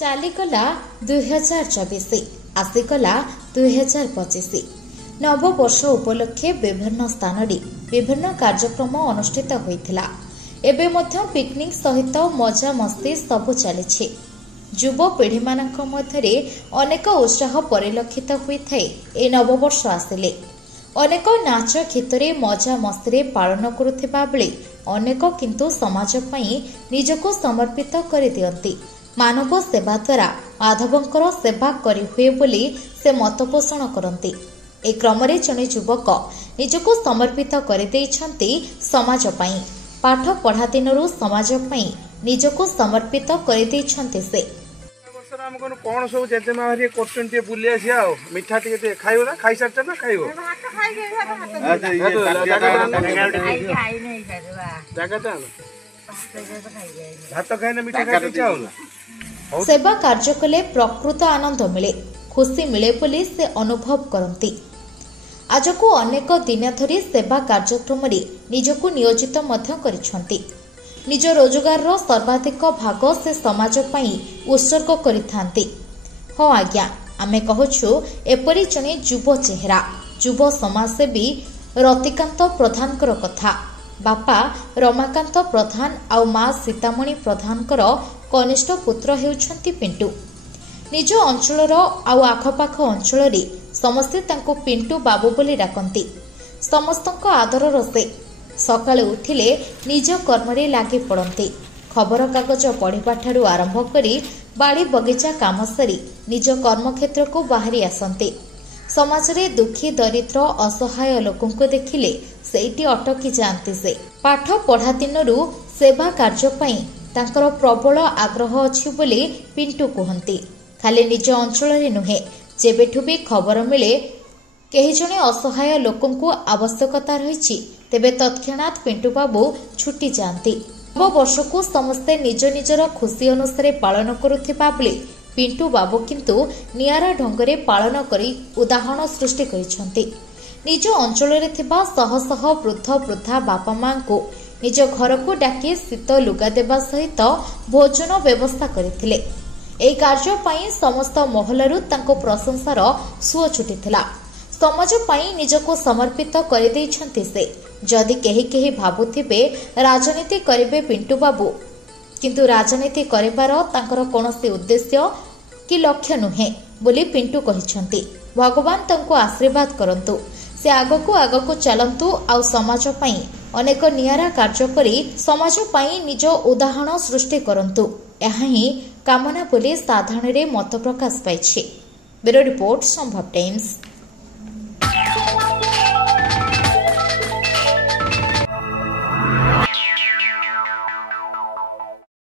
चालीगला 2024 आसीगला 2025 नववर्ष उपलक्षे विभिन्न स्थान विभिन्न कार्यक्रम अनुष्ठित होइथिला। एबे मध्य पिकनिक सहित मजा मस्ती सबु चली। युवपीढ़ी मानक मध्यरे अनेक उत्साह परिलक्षित होइथाय। ए नववर्ष आसिले अनेक नाच गीतरे मजा मस्ती पालन करुथिबा बेले अनेक किंतु समाज पई निजको समर्पित करि दियंती। मानव सेवा द्वारा माधवंकर सेवा करि हुए बोली से मत पोषण करती। ए क्रम जड़े युवक निजको समर्पित कर समाज पई। पाठ पढ़ा दिनरू समाज पई निजको समर्पित कर से कौन सब जेजेमा हरि करछन्ते बुली आसी आ मिठा टिके खाइबो ना खाइ सारछ ना खाइबो अच्छा ये जागा त भात खाइना मिठा खाइ इच्छा होला। सेवा कार्य कले प्रकृत आनंद मिले खुशी मिले बोली से अनुभव करती। आज को अनेक दिन धरी सेवा कार्यक्रम निजको नियोजित करिछन्ति। निज रोजगार रो सर्वाधिक भाग से समाज पई उत्सर्ग करिथांती। हाँ आज्ञा आमे कहूछु एपरी जने युव चेहरा युव समाजसेवी रतिकांत प्रधानकर कथा। बापा रमाकांत प्रधान आउ माँ सीतामणी प्रधानकर कनिष्ठ पुत्र हेउछन्ति पिंटू। निज अंचलर आउ आखपाख अंचल समस्ते तांको पिंटू बाबू बोली डाकंती। समस्तक आदरर से सकाळे उठिले निज कर्मरे लागी पड़ती। खबर कागज पढ़िबा ठारू आरंभ करी बाड़ी बगीचा काम सारी निज कर्मक्षेत्र को बाहरी आसंती। समाज रे दुखी दरिद्र असहाय लोकों को देखिले सेठी अटकी जाती। से पाठ पढ़ा दिनरू सेवा कार्य पई तांकर प्रबल आग्रह अछि बोली पिंटू कहती। खाली निज अंचल रे नुहे जेबेठु भी खबर मिले केही जणे असहाय लोकों को आवश्यकता रही तेबे तत्क्षणात पिंटू बाबू छुट्टी जाती। नव वर्ष को समस्ते निज निजर खुशी अनुसार पालन करुथिबा बेले पिंटू बाबू किंतु नियारा ढंगरे पालन करी उदाहरण सृष्टि करिसंती। निज अंचल रे थिबा शह शह वृद्ध वृद्धा बापा मां को निज घर को डाकी शीत लुगा देवा सहित भोजन व्यवस्था करथिले। एही कार्य पई समस्त महलरु तांको प्रशंसार सुओ छुटीथिला। समाज पई निजको समर्पित कर दैछन्ति से। जदि केही केही भाबुथिबे राजनीति करिबे पिंटू बाबू किंतु राजनीति करिबार तांकर कोनोसी उद्देश्य कि लक्ष्य नुहे बोली पिंटू कहिसंती। भगवान तांको आशीर्वाद करंतु से आगको चलंतु आउ समाज पई अनेक नियारा कार्य करी समाज पई निज उदाहरण सृष्टि करंतु। एहा ही कामना बोली साधारण रे मत प्रकाश पाइछि। ब्यूरो रिपोर्ट संभव टाइम्स।